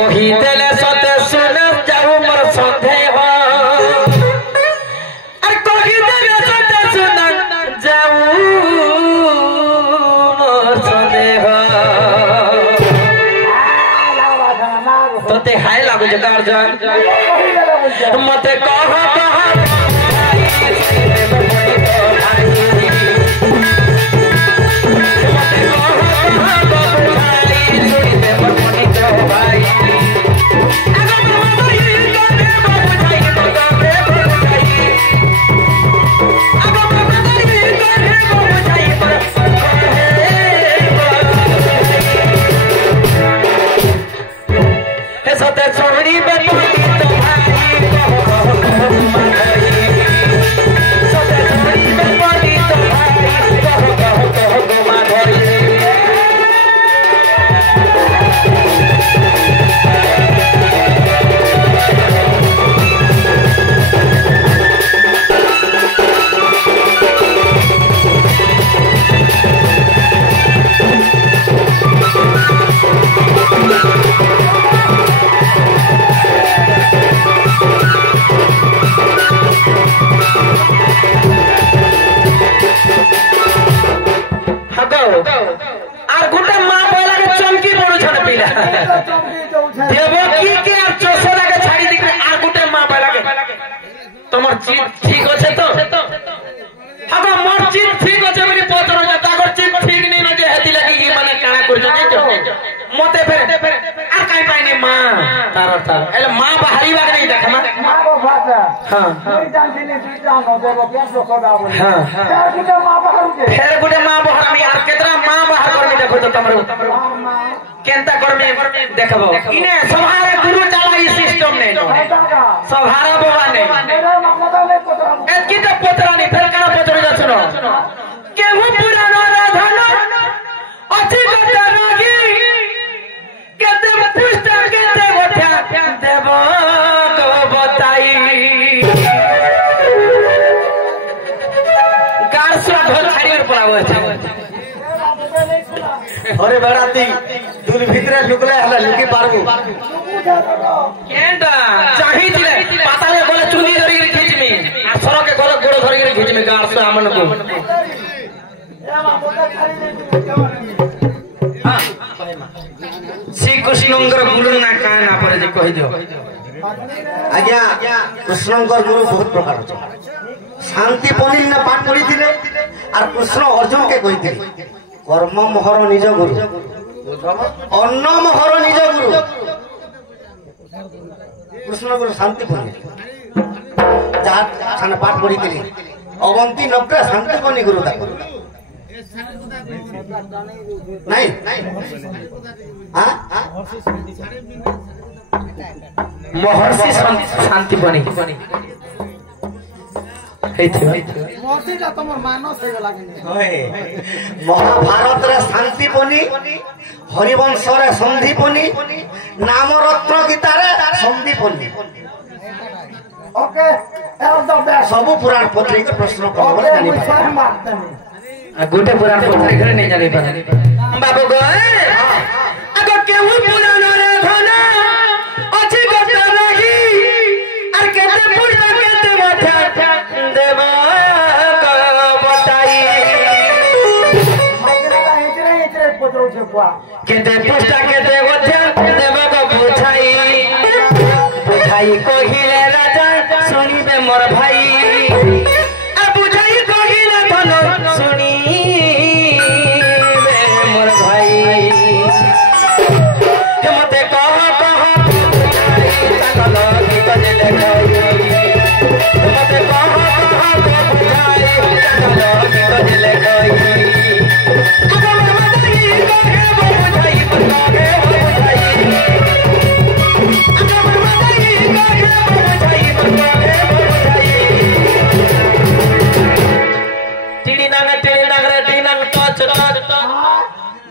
कही देले सते सुने जाऊ मोर संदेह अरे कही देले सते सुने जाऊ मोर संदेह तोते हाय लागो जकार जान मते कह ठीक अच्छे तो हाँ मोर चीज ठीक अच्छे बोली पत्र ताकर चीज ठीक नहीं ना जे हेती लगी कि माने काना कर मते फेर आ काई पाइने मां तार एले मां बाहरी बाग नहीं देख मां को भाषा हां कोई जानती नहीं तू जान हो देबो कैसे सदा बोली हां फेर गुटे मां बाहर के फेर गुटे मां बाहर में यार केतना मां बाहर कर देखो तो तमरो केनता कर में देखबो इने सभारे गुरु चला ई सिस्टम नहीं सभारा बाबा नहीं एतकी तो पोतरा नहीं फेर काना पोतरा जा सुनो केहू पुरानो राधन अथी गटा रागी केते पुष्टा केते गोठा देबो को बताई गारसो ढोल छाड़ी पर पड़ावो छै अरे बराती दूर भीतरे लुकले हला लुकी पारबो केंदा चाही दिले पाताले गोले चुनी धरि खिचमी आ सरो के गोले गोड़ धरि खिचमी गारसो हमन को हां श्री कृष्णंकर गुरु ना काना पर जे कहि दियो आज्ञा कृष्णंकर गुरु बहुत प्रकार छै शांति पनिल ना पाठ पढ़ी दिले और कृष्ण अर्जुन के कहि दिले कर्म मोहर निज गुरु अन्न मोहर निज गुरु कृष्ण गुरु शांति पनिल जा पाठ पढ़ी दिले अवंती नब्बे शांति पनि गुरु ता नहीं महर्षि शांति बनी महाभारत रे शांति बनी हरिवंश रे संधि बनी नाम रत्न गीता रे संधि बनी ओके सब पुराण पत्रिका प्रश्न गोटे पुराण पत्रिका नहीं जाने बाबू गो अगो केहू पुराण रे धन अछि गोटे रही और केते पुष्ट केते मठा देव को बताई केते पुष्ट केते मठा देव को बुझाई बुझाई कहिले राजा सुनिबे मोर भाई आ बुझाई कहिले धन सुनी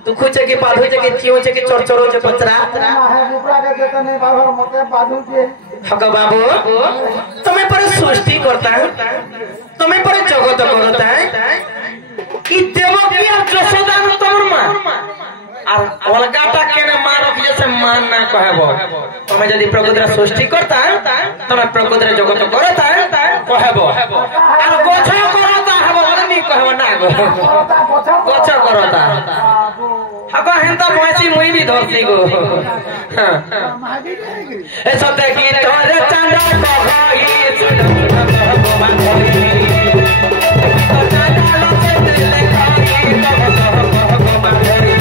दुखो छे के पाधो छे के चियो छे के चरचरो छे पचरा है उपरा के देता नहीं बाबा मते बाधू के हक बाबू तुम्हें पर सृष्टि करता है तुम्हें पर जगत करता है कि देवकी और यशोदा तोर मां আর অলগাটা কেন মা রখিছে সে মান না কহব তুমি যদি প্রকৃতির সৃষ্টি করতা তুমি প্রকৃতির জগত করতা কহব আর গছ করতা হব অনি কহব না গো গছ করতা হাগো হেনতা বয়সি মুই বি ধরছি গো এ সতে কি তোরে চাঁদা কহাই সুনা ভগবান হরি তো চাঁদা লতে দিলে খাই ভগবান হরি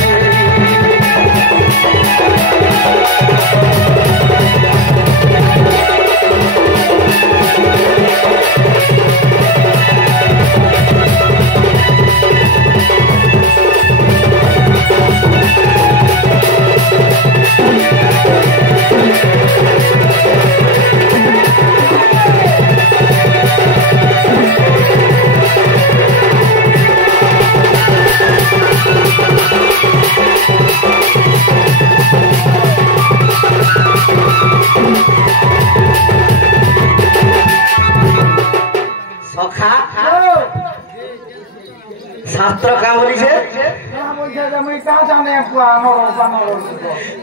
शास्त्र का बोली से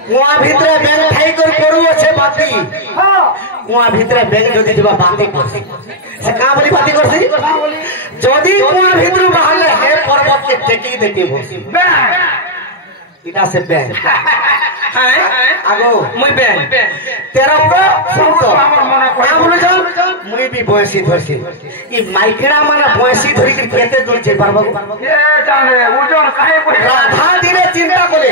कुआ भितरे बेंग खाई कर करू আছে বাতি কুয়া ভিতরে বেंग যদি দিবা বাতি করছে সে কা বলি বাতি করছে যদি কুয়া ভিতরে বাহালে হে পর্বত কে টেকি দেখি বসি এটা সে বেंग হ্যাঁ আগো মুই বেंग তেরা তো শুনতো আমার মনে যাও মুই বি বয়সী ধরছি ই মাইকড়া মানে বয়সী ধরি কি কেতে দুলছে পারবো এ জানে ওজন কাহে কই রাধা দিলে চিন্তা করে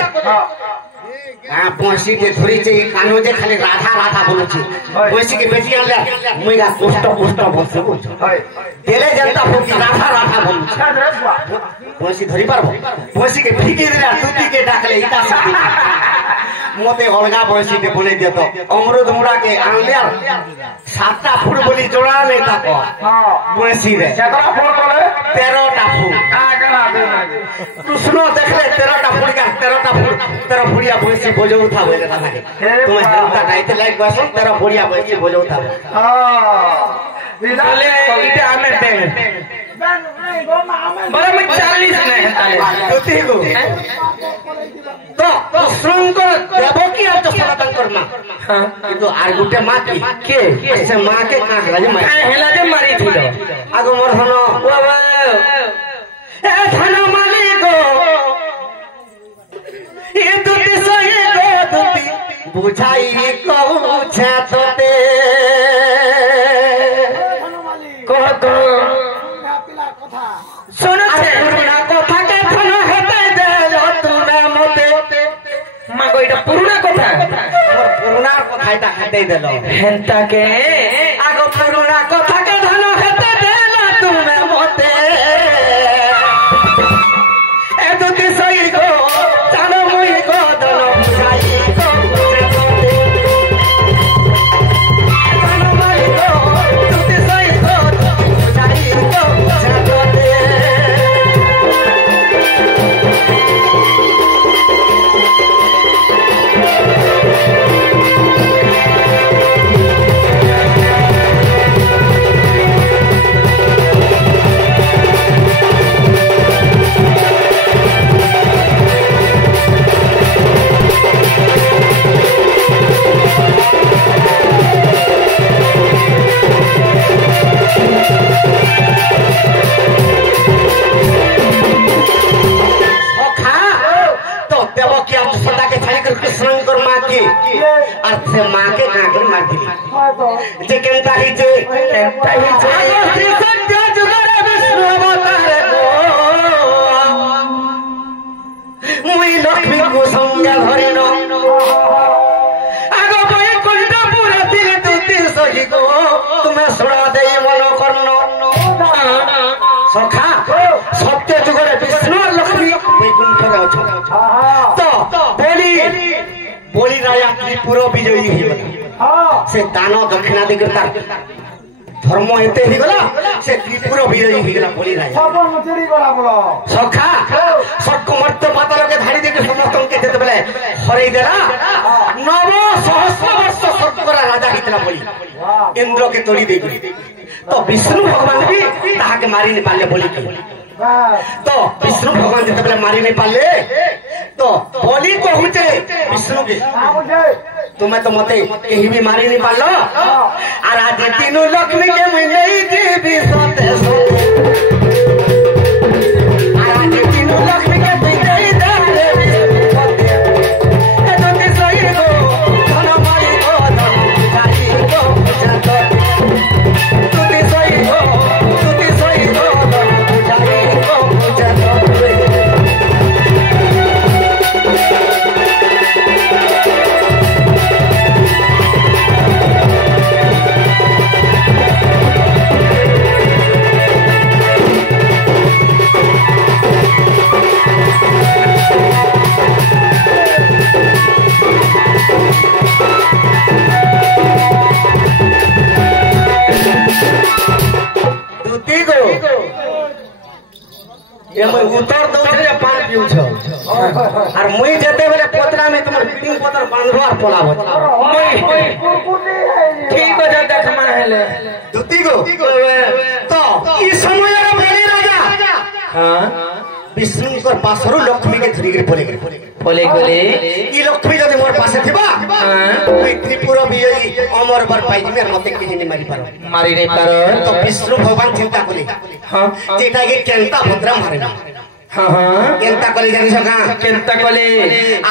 হ্যাঁ বয়সী কে ধরিছে ই কানো যে খালি রাধা রাধা বলছে বয়সী কে বেটি আনলে মুই গা কষ্ট কষ্ট বলছে দিলে জনতা ফুকি রাধা রাধা বলছে বয়সী ধরি পারবো বয়সী কে ফিকি দিলে তুতি কে ডাকলে ইটা সব মতে অলগা বয়সী কে বলে দিত অমরুদ মুড়া কে আনলে 7টা ফুট বলি জোড়ালে তাক বয়সী রে 7টা ফুট বলে 13টা ফুট কৃষ্ণ দেখলে 13টা ফুট কা 13টা ফুট 13 ফুড়িয়া বয়সী বজে উঠা বলে কথা তুমি জনতা গাইতে লাইক বসো 13 ফুড়িয়া বয়সী বজে উঠা তাহলে এটা আমি দেন বড় মই 40 নাই তাহলে তুই গো তো শ্রঙ্কর দেবকী আর তো সনাতনকর মা কিন্তু আর গুটে মা কি কে সে মা কে কাঁকড়া যে মারি হেলা যে মারি থিল আগো মোর হন বাবা এ ধন মালি গো এ দুটি সই গো দুটি বুঝাই কহু ছাততে কত শুনছে পুরুনা কথা কে ধন হেতে দেল তুমি মতে মা কো এটা পুরুনা কথা মোর পুরুনা কথা এটা হেতে দেল হেনতা কে আগো পুরুনা কথা কে ধন হেতে দেল তুমি মতে এ দুটি সই গো জানো মুই গো দল বুঝাই গো জানো মুই গো দুটি সই গো বুঝাই গো ছাততে আর সে মাকে কাঁকড়ে মার দিলি যে কেনতা হইছে শ্রী সত্য যুগরে বিষ্ণু অবতারে গো মুই লক্ষ্মী কো সঙ্গে ধরে ন আগো বই কইটা পুরা দিলে দুতি সহি গো তুমি শোনা দেই মন কর্ণ সখা সত্য যুগরে বিষ্ণু আর লক্ষ্মী বৈকুণ্ঠরে অছ তো বলি রাজা ত্রিপুর বিজয়ী হয়ে সে দান দক্ষিণা দিকে তার ধর্ম এতে হয়ে গলা সে ত্রিপুর বিজয়ী হয়ে গলা বলি রাজা সখা সটক মর্ত পাতালকে ধারি দিকে সমস্তকে যেতে বেলে হরাই দেলা নব সহস্র বর্ষ সর্করা রাজা হইতলা বলি ইন্দ্রকে তড়ি দেই তো বিষ্ণু ভগবান বি তাহাকে মারি নি পারলে বলি तो विष्णु भगवान जिते मारी नहीं पाले तो बोली कहूचे विष्णु के तुम्हें तो मते कहीं भी मारी नहीं पालो और आज तीनों लक्ष्मी के मैं नहीं देवी सोते आज तीनों लक्ष्मी के मैं नहीं देवी सोते तो ते सही गो धन माई गो धन जाई गो जातो तू ते सही गो धन जाई गो जातो उत्तर दो पान पीऊ और मुई जेते बेले पोतरा में तुम तीन पतर बांधो और पोलाव ठीक हो जा देखमा हेले दुती गो तो ई समय रे बोली राजा हां विष्णु को पासरु लक्ष्मी के धरी के बोले बोले ई लक्ष्मी जदी मोर पासे थिबा मुई त्रिपुर बियई अमर बर पाई में मते किछि नहीं मारी पारो तो विष्णु भगवान चिंता कले हां जेटा के केंता भद्रा मारे हाँ हाँ केंता कले जानि सका केंता कले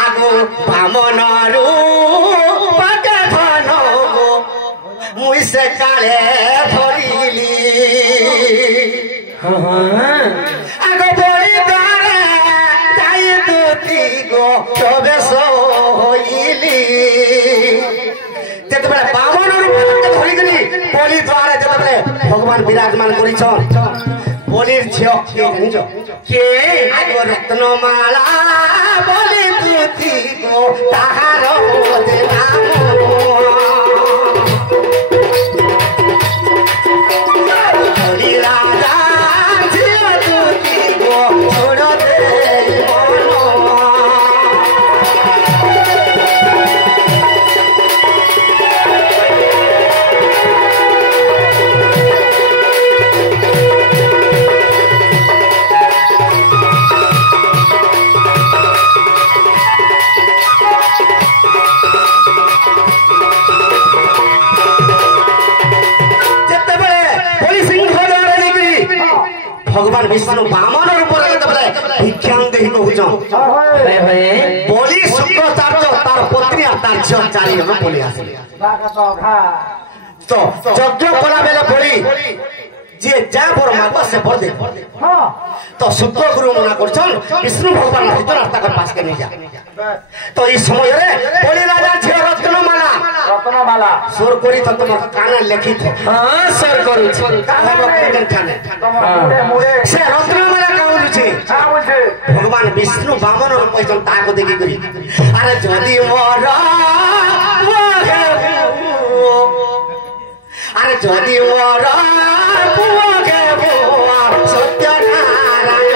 आगो बामन रूप धन मुई से काले धरिली हाँ हाँ आगो बोली दारे जाई दुती गो तबे सोइली तेत बेला बामन रूप धरि गनी बोली द्वारा जबले भगवान विराजमान करि छ बोलीर झियो के जानिजो के आगो रत्नमाला बोली दुती गो ताहार दे नाम बोली राजा झियो दुती गो छोड़ दे भगवान विष्णु बामन रूप बोले भिक्षां देहि कहूछन बोली शुक्राचार्य तार पत्नी और तार झियो चारि जन बोली आसले तो यज्ञ कला बेले बोली जे जा बर मागो से बर दे तो शुक्र गुरु मना करछन विष्णु भगवान भीतर तक पास के नहीं जा तो इस समय रे बोली राजा झियो रत्नमाला सुर करी तो तुम कान लिखित हां सर करू कान खाने से रत्नमाला कहू छी भगवान विष्णु बामन रूप जन ताको देखि करी अरे जदी मोर अरे जदी मोर सत्य नारायण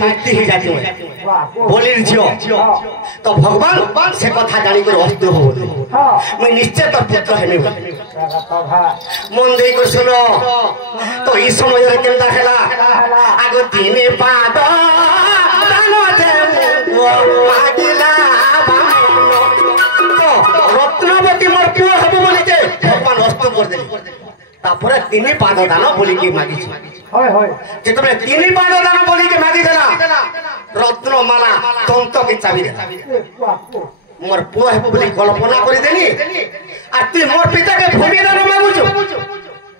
मुक्ति ही जाती है बोली झियो तो भगवान से कथा जानी कर अस्तु हो मुई निश्चय तो पुत्र हेमी मन दे को सुनो तो ई समय रे केनता हेला आगो तीने पाद दानो दे मागिला तो रत्नवती मोर पुओ हबो बोली के भगवान अस्तु कर दे तापरे तीने पाद दानो बोली के मागी होय होय जेतबे तीने पाद दानो बोली के मागी देला रत्नमाला तंत के चाबी दे मोर पुओ हेबो बोली कल्पना करि देनी आ तू मोर पिता के भूमि दान मागुछु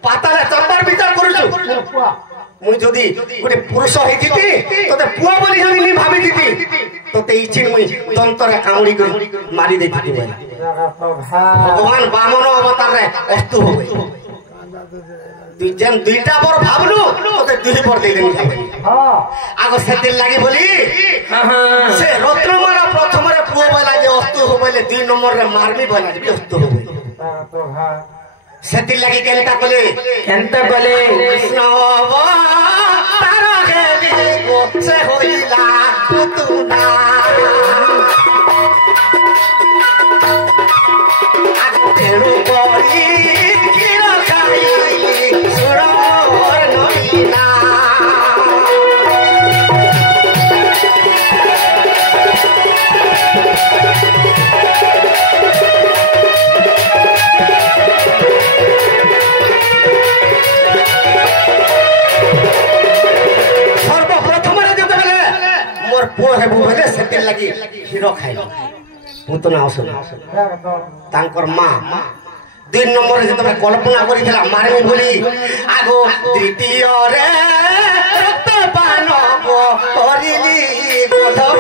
पाताले चंदर विचार करूछु मुई जदी गोटे पुरुष हेतिति तते पुओ बोली जदी नि भाबी दिति तते इछि मुई तंतरे काउडी कर मारी देति भगवान वामन अवतार रे अस्तु हो गई जेन दुईटा बर भाबलु ओते दुई बर देले हां आगो सेते लागि बोली हां से रत्नमाला प्रथम रे पुओ बला जे अस्तु हो बोले 2 नंबर रे मारमी बला जे अस्तु हो तो हां सेते लागि केनता कले कृष्ण तारा के को से होइला पुतुना तेरो बड़ी किरो खाई सुरो और नईना सर्वप्रथम जब बोले मोर पुओ हेबु बोले सेते लागि हीरो खाई पुतना आसन तांकर मां 2 नंबर जे तमे कल्पना करिथिला मारमी बोली आगो द्वितीय रे रक्तपान करिली गोधन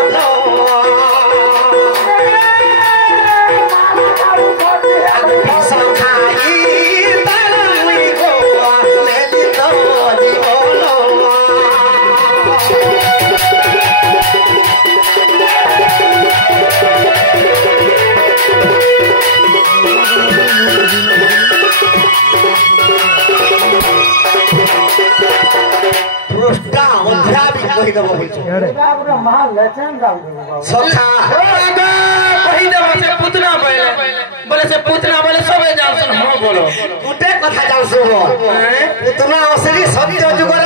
सखाई तालुई गो लेली तो जीवन पृष्ठा अंधा भी कहि देबो बोलछ एटा पूरा महान लेजेंड सखा कहि देबो से पुतना बोले से पुतना बोले सबे जाउसन हम बोलो गुटे कथा जाउसु हो पुतना असली सत्य जुगर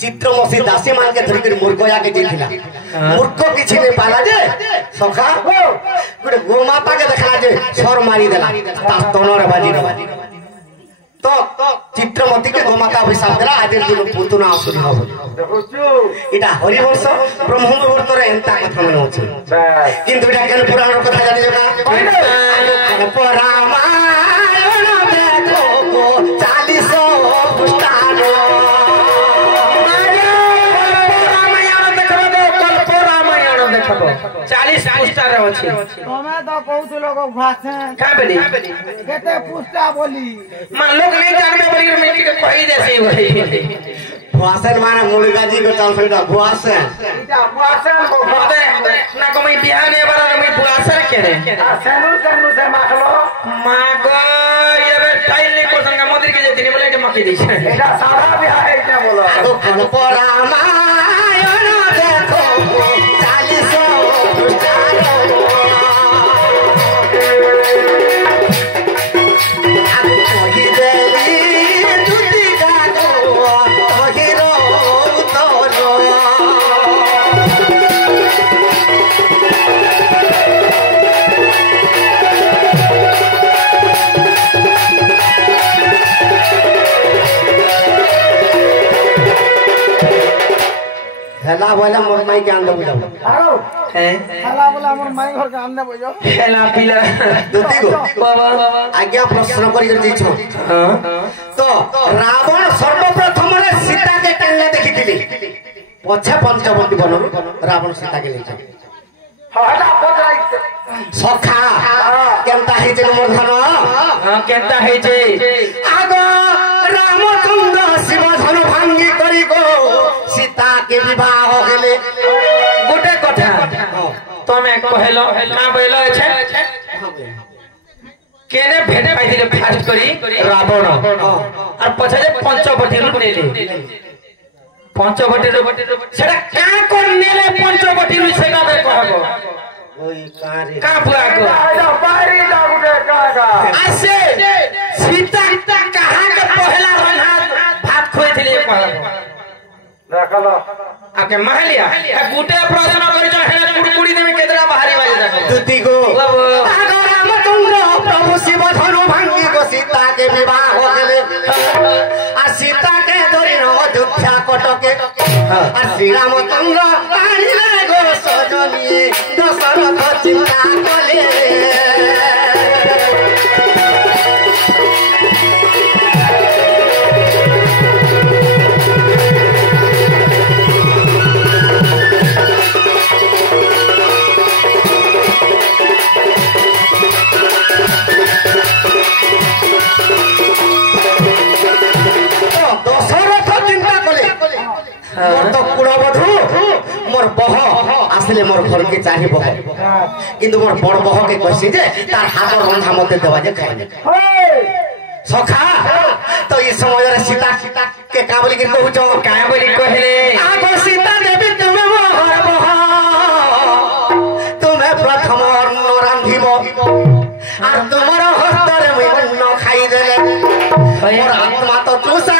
चित्रमसी दासी मान के धरि कर मुर्गया के जेथिला मूर्ख किछि ने पाला जे सखा गुटे गोमाता के देखला जे सर मारी देला ता तनर बाजी तो चित्रमती के गोमाता अभिशाप देला आज दिन पुतना असुरी हो देखुछु इटा हरिवंश ब्रह्ममुहूर्त रे एंता कथा मन होछि किंतु इटा केन पुराण रो कथा जानि जका रामायण देखो को 40 पुष्टान रामायण देखबो 40 पुष्टा रे अछि तमे तो बहुत लोग भाषे का बोली केते पुष्टा बोली मान लोग नहीं जानबे बोली मिट्टी के कहि देसी भाई भुआसन माने मुर्गाजी को चल फेटा भुआसन इटा भाषण को मते ना को मैं बिहान ए बार मैं भुआसन करे सेनु से माखलो मागो ये टाइल नहीं को संग मंदिर के जेती बोले के मक्की दै छै इटा सारा बिहार है क्या बोलो आगो कल्प रामायण देखो 40 पुष्टान आगो कहि देली दुती गागो कहिरो उतरो हेला बोला मोर माई के अंदर बुझाओ आरो हैं हला बोला मोर माई घर के अंदर बोलो हेला पीला दुती गो बाबा आज्ञा प्रश्न करी कर दिछो हां तो रावण सर्वप्रथम रे सीता के टांगले देखिथिले पछे पंचवटी बनरु रावण सीता के लेछ हला पकड़ाई सखा केनता हे जे मोर धन हां केता है जे आगो रामचंद्र शिव धन भांगी करी गो सीता के विवाह गेले गोटे कथा तमे कहलो ना बोलो छै केने भेटे पाइदिले फास्ट करी रावण और पछे जे पंचवटी रु नेले पंचवटी रु सेटा का को नेले पंचवटी रु सेटा बे कहबो ओई कारे का पुरा को इटा बारी दा गुटे कागा आसे सीता कहां के पहला रंगा भात खोइथिले कहबो देखलो आके महलिया गुटे प्रश्न करि छ हेला कुड़कुड़ी देमे केतरा बाहरी बाजे देखो दुती गो आगो रामचंद्र प्रभु शिव धन भांगी गो सीता के विवाह गेले आ सीता के धरि अयोध्या कटके आ श्री रामचंद्र आनिले गो सजनी दशरथ चिंता कले আসলে মোর ঘরকে চাহিব কিন্তু মোর বড় বহকে কইছি যে তার হাত রন্ধা মতে দেওয়া যে খাইলে সখা তো এই সময়ের সীতা কে কা বলি কহুছ কা বলি কহিলে আগো সীতা দেবী তুমি মোহর বহ তুমি প্রথম অন্ন রাঁধিব আর তোমার হস্তরে মুই অন্ন খাই দেলে মোর আত্মা তো তৃষা